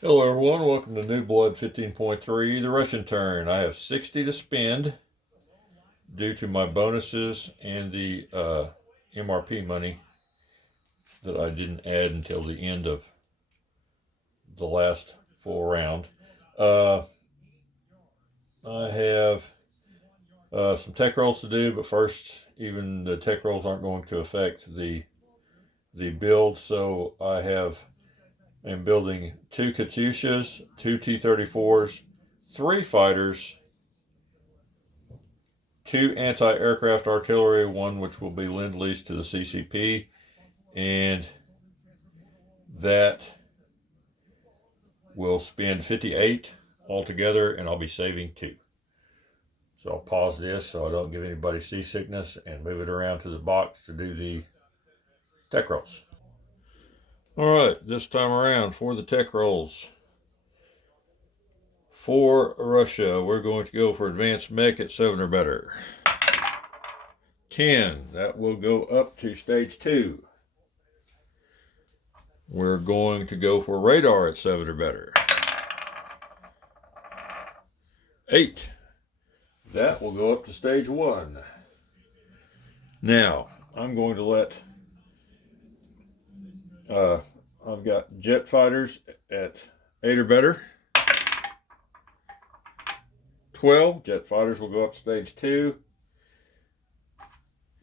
Hello everyone, welcome to Newblood 15.3, the Russian turn. I have 60 to spend due to my bonuses and the MRP money that I didn't add until the end of the last full round. I have some tech rolls to do, but first, even the tech rolls aren't going to affect the build, so I'm building 2 Katyushas, 2 T-34s, 3 fighters, 2 anti-aircraft artillery, 1 which will be lend-lease to the CCP, and that will spend 58 altogether, and I'll be saving 2. So I'll pause this so I don't give anybody seasickness and move it around to the box to do the tech rolls. All right, this time around for the tech rolls. For Russia, we're going to go for advanced mech at 7 or better. 10, that will go up to stage 2. We're going to go for radar at 7 or better. 8, that will go up to stage 1. Now, I'm going to let, I've got jet fighters at 8 or better. 12, jet fighters will go up to stage 2.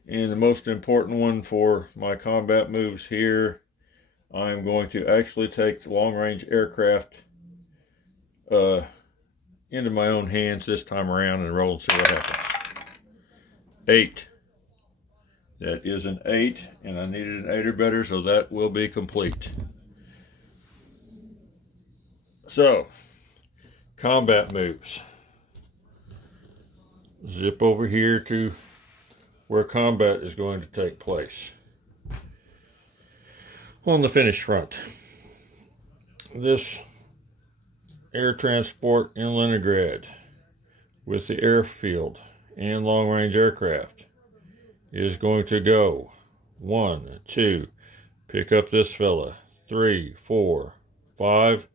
And the most important one for my combat moves here, I'm going to actually take the long-range aircraft into my own hands this time around and roll and see what happens. 8. That is an 8, and I needed an 8 or better, so that will be complete. So, combat moves. Zip over here to where combat is going to take place. On the finish front, this air transport in Leningrad with the airfield and long-range aircraft is going to go 1, 2, pick up this fella, 3, 4, 5,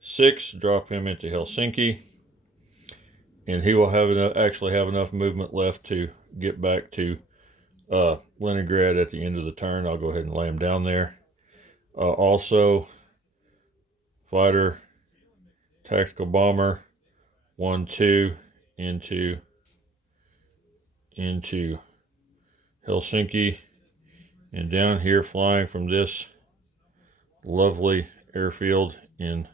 6, drop him into Helsinki, and he will actually have enough movement left to get back to Leningrad at the end of the turn. I'll go ahead and lay him down there. Also, fighter, tactical bomber, 1, 2, into Helsinki, and down here flying from this lovely airfield in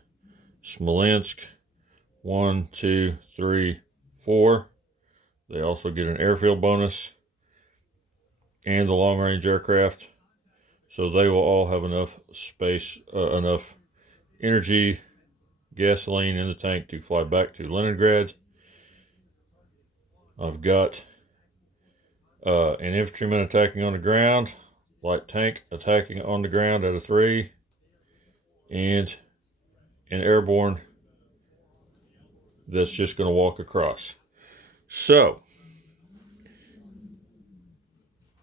Smolensk, 1, 2, 3, 4. They also get an airfield bonus and the long-range aircraft, so they will all have enough space, enough energy, gasoline in the tank to fly back to Leningrad. I've got an infantryman attacking on the ground, light tank attacking on the ground at a 3, and an airborne that's just going to walk across. So,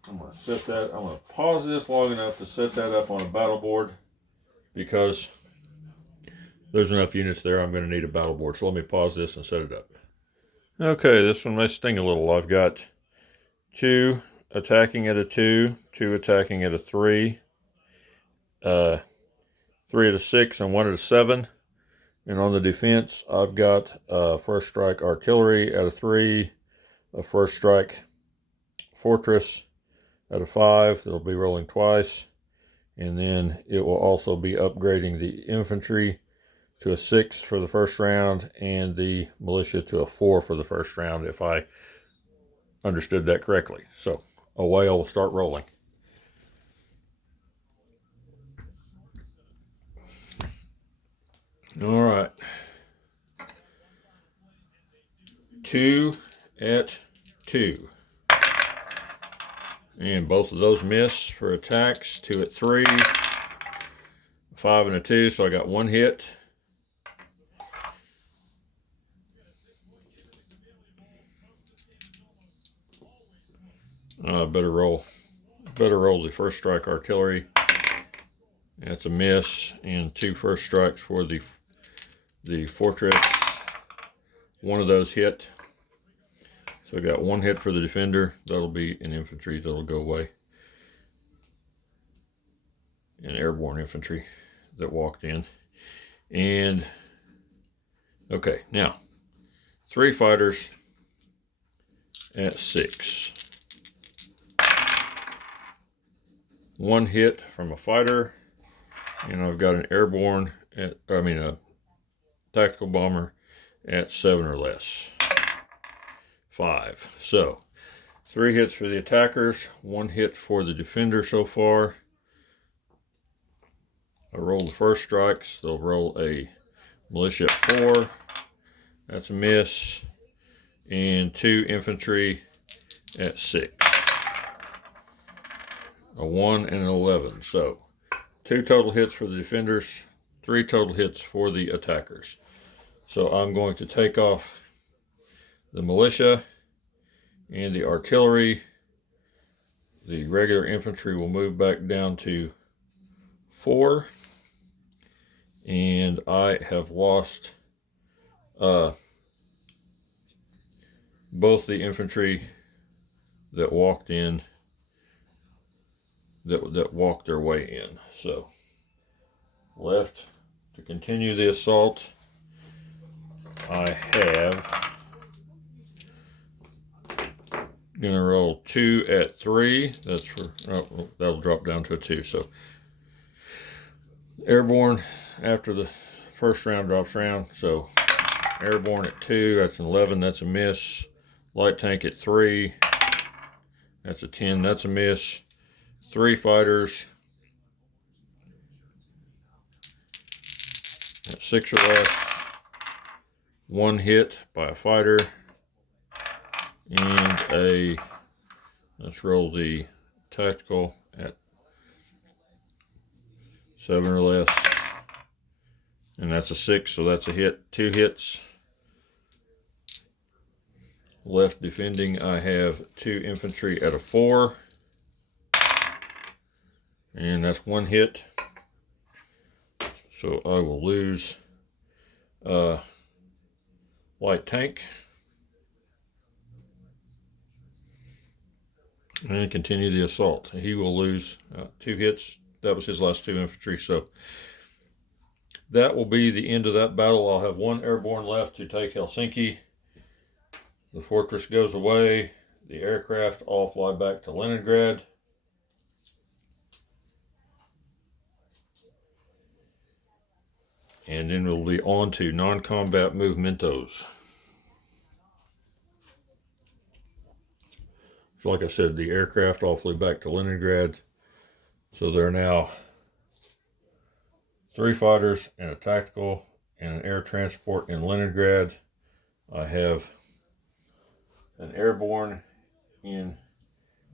I'm going to pause this long enough to set that up on a battle board, because there's enough units there I'm going to need a battle board. So let me pause this and set it up. Okay, this one may sting a little. I've got 2 attacking at a 2, 2 attacking at a 3, 3 at a 6, and 1 at a 7. And on the defense, I've got first strike artillery at a 3, a first strike fortress at a 5. It'll be rolling twice, and then it will also be upgrading the infantry to a 6 for the first round and the militia to a 4 for the first round, if I understood that correctly. So away I will start rolling. All right. 2 at 2. And both of those miss for attacks. 2 at 3. 5 and a 2, so I got 1 hit. Better roll the first strike artillery. That's a miss, and 2 first strikes for the the Fortress, one of those hit. So I got one hit for the defender. That'll be an infantry that'll go away. An airborne infantry that walked in. And okay, now 3 fighters at 6. One hit from a fighter, and I've got an airborne at, a tactical bomber at 7 or less. 5. So 3 hits for the attackers, 1 hit for the defender so far. I roll the first strikes. They'll roll a militia at 4. That's a miss. And 2 infantry at 6. A 1 and an 11. So 2 total hits for the defenders, 3 total hits for the attackers. So I'm going to take off the militia and the artillery. The regular infantry will move back down to 4. And I have lost both the infantry that walked in, that walked their way in. So left to continue the assault, I have gonna roll 2 at 3. That's for, oh, that'll drop down to a 2. So airborne after the first round drops round. So airborne at 2, that's an 11, that's a miss. Light tank at 3, that's a 10, that's a miss. 3 fighters at 6 or less. 1 hit by a fighter. And let's roll the tactical at 7 or less. And that's a 6, so that's a hit. 2 hits. Left defending, I have 2 infantry at a 4. And that's 1 hit. So I will lose light tank. And continue the assault. He will lose 2 hits. That was his last 2 infantry. So that will be the end of that battle. I'll have 1 airborne left to take Helsinki. The fortress goes away. The aircraft all fly back to Leningrad. And then we'll be on to non-combat movementos. So like I said, the aircraft all flew back to Leningrad. So there are now 3 fighters and a tactical and an air transport in Leningrad. I have an airborne in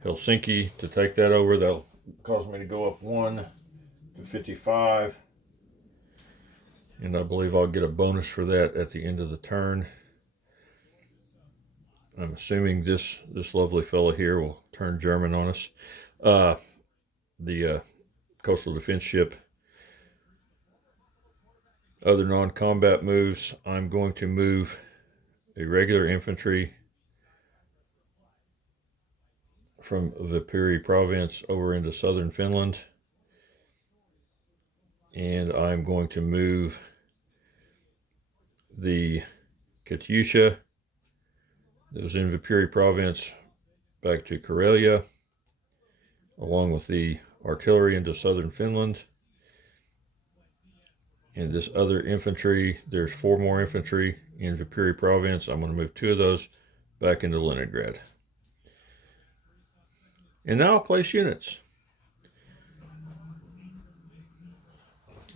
Helsinki to take that over. That'll cause me to go up 1 to 55. And I believe I'll get a bonus for that at the end of the turn. I'm assuming this lovely fellow here will turn German on us. The coastal defense ship. Other non-combat moves, I'm going to move a regular infantry from Viipuri province over into southern Finland. And I'm going to move the Katyusha that was in Viipuri province back to Karelia, along with the artillery into southern Finland. And this other infantry, there's 4 more infantry in Viipuri province. I'm going to move 2 of those back into Leningrad. And now I'll place units.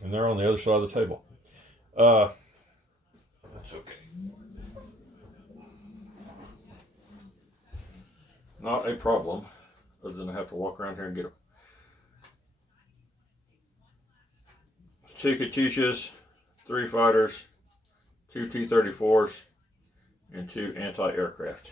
And they're on the other side of the table. That's okay. Not a problem, other than I have to walk around here and get them. 2 Katyushas, 3 fighters, 2 T-34s, and 2 anti-aircraft.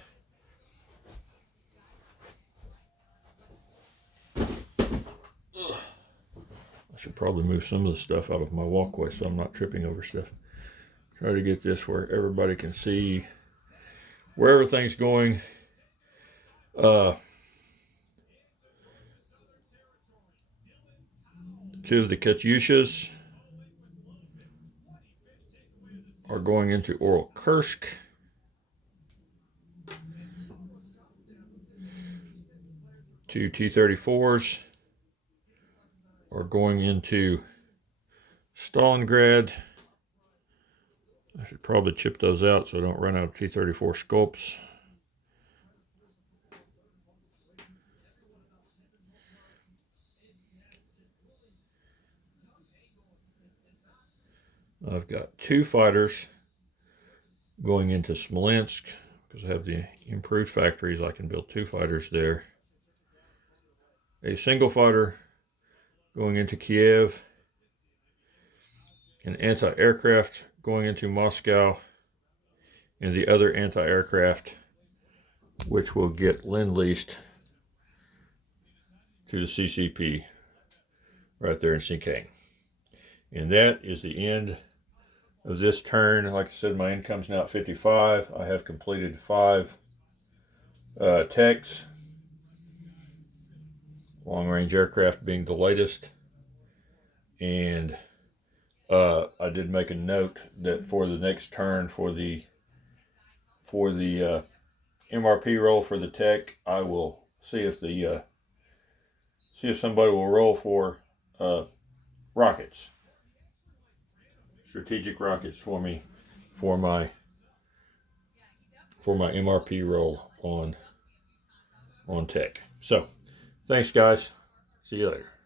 I should probably move some of the stuff out of my walkway so I'm not tripping over stuff. Try to get this where everybody can see where everything's going. Two of the Katyushas are going into Oral Kursk. Two T-34s are going into Stalingrad. I should probably chip those out so I don't run out of T-34 sculpts. I've got two fighters going into Smolensk because I have the improved factories. I can build two fighters there. A single fighter going into Kiev. An anti-aircraft going into Moscow. And the other anti-aircraft, which will get lend-leased to the CCP right there in Sinking. And that is the end of this turn. Like I said, my income's now at 55. I have completed 5 techs. Long-range aircraft being the latest. And I did make a note that for the next turn for the MRP roll for the tech, I will see if somebody will roll for rockets, strategic rockets for me, for my MRP roll on tech. So, thanks guys. See you later.